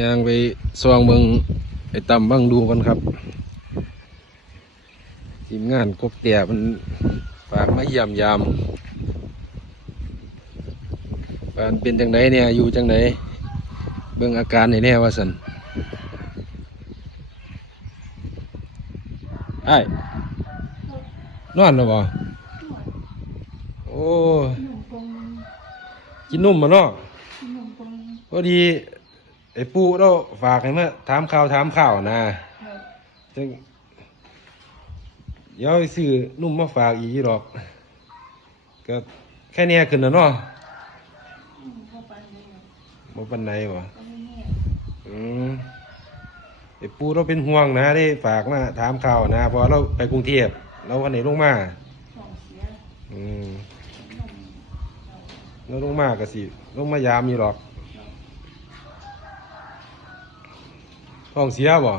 ยางไปซองเบิงไอ้ต่ำเบังดูกันครับทีมงานกบเตี่ยมันฝากมาเยี่ยมยามว่ามันเป็นจังไดเนี่ยอยู่จังไดเบิ่งอาการให้แน่ว่าสันไอ้ายนอนแล้วบ่โอ้กินนุ่มมาเนาะพอดี ไอ้ปู่เราฝากให้มาถามข่าวถามข่าวนะจังเดี๋ยวซื้อนุ่มมาฝากอีกอยู่หรอก ก็แค่เนี้ยขึ้นแล้วเนาะบ่ปันไหนวะอืมไอ้ปู่เราเป็นห่วงนะได้ฝากมาถามข่าวนะเพอเราไปกรุงเทพเราวันไหนลงมาอืมเราลงมาก็สิลงมายามอยู่หรอก ท้องเสียบ่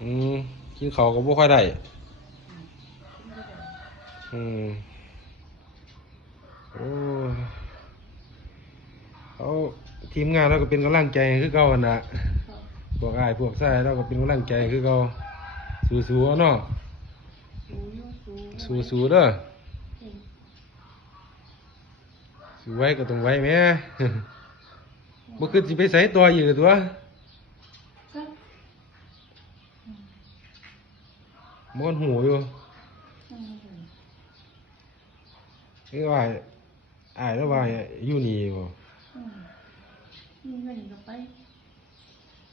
อืมกินข้าวก็บ่ค่อยได้ อืมโอ้เขาทีมงานเราก็เป็นกำลังใจให้คือเก่าหั่นน่ะพวกอ้ายพวกชายเราก็เป็นกำลังใจให้คือเก่าสู้ๆเอาเนาะสู้ๆเด้อสู้ไว้ก็ต้องไว้แหม่ บ่คือสิไปใส่ตัวอยู่ตัว ม้วนหูอยู่นี่ว่าอายแล้วว่าอยู่นี่บ่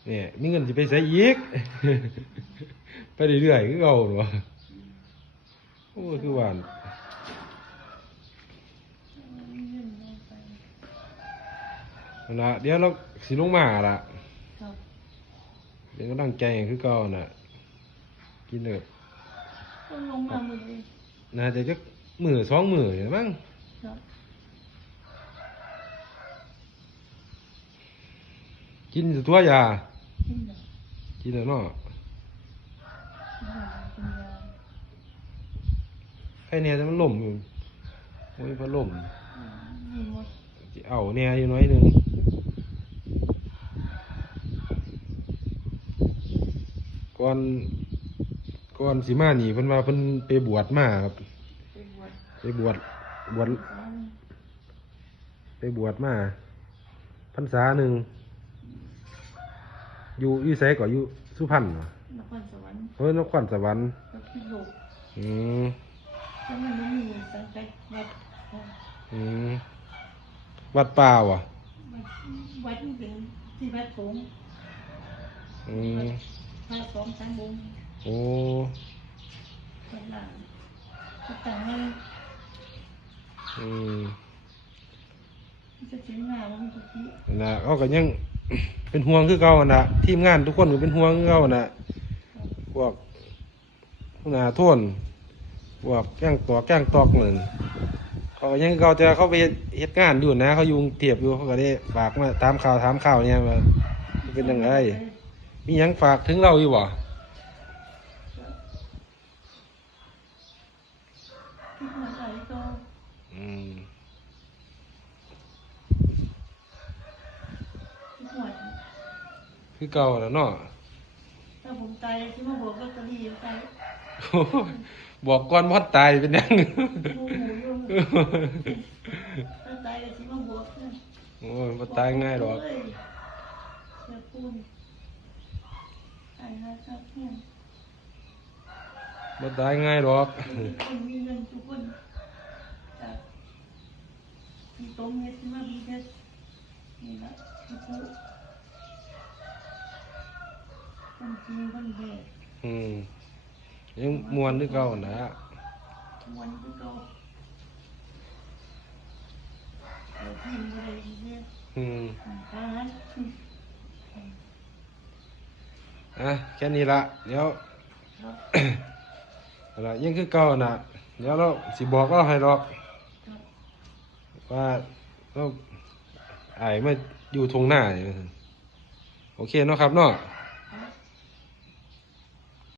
เนี่ยมีเงินสิไปใส่อีก ไปเรื่อยๆคือเก่าเนาะโอ้คือหวานนั่นนะเดี๋ยวเราสิลงมาล่ะเดี๋ยวก็ตั้งใจให้คือเก่าน่ะกินเด้อ ลงมาหมดเลยน่าจะจักมือสองมือเนี่ยมั้งครับกินตัวยา กินเหรอกินแล้วเนาะกินเหรอกินยาใครเนี่ยจะมันล่มอยู่โอ้ยพัดล่มอืมมีหมดสิเอาเนี่ยอยู่น้อยหนึ่งก่อน ก่อนสิมานี่เพิ่นว่าเพิ่นไปบวชมาครับ ไปบวชไปบวชบวชสามไปบวชมาพรรษาหนึ่งอยู่อยู่ไสก็อยู่สุพรรณเหรอนครสวรรค์เฮ้ยนครสวรรค์กับพิโลกอืมแล้วมันไม่มีสังกัดวัดอ่าอืมวัดป่าวะวัดนี่เป็นที่วัดสงฆ์อืมพระสองสามองค์ โอ้วัดหลังก็ต่างให้อืมจะถึงหน้าวันทุกทีนั่นะเขาก็ยัง เป็นห่วงคือเก่าหั่นนะทีมงานทุกคนก็เป็นห่วงคือเก่าหั่นนะพวกหัวหนาโท่นพวกแก้งตัวแก้งตอกเหมือนเขาก็ยังเก่าแต่เขาไปเฮ็ดงานอยู่นะ เขาอยู่กรุงเทียบอยู่เขาก็ได้ฝากมาถามข่าวถามข่าวเนี่ยว่ามันเป็นยังไงมีหยังฝากถึงเราอยู่บ่ ที่มาใส่ก็ อืมที่หวดคือเก่าแล้วเนาะถ้าผมตายที่มาบอกก็จะรีบตายบอกก่อนพอดตายเป็นยังโอ้โหโยมถ้าตายก็ที่มาบอกนะโอ้ยพอตายง่ายหรอก เฮ้ยเสียปูนตายนะครับเนี่ย พอตายง่ายหรอกทุกคนมีเงินทุกคนจากที่ตรงเนี้ที่มาบีเดสนี่แหละที่พูดคนจีนคนแบกอืมยังมวนคือเก่านะวันก็โตเราพิมพ์อะไรเนี่ยอืมทหารอะแค่นี้ละเดี๋ยว ครับเอาละยังคือเก่านะเดี๋ยวเราสิบอกเราให้หรอกว่าเราไอ้มาอยู่ทงหน้าโอเคเนาะครับเนาะ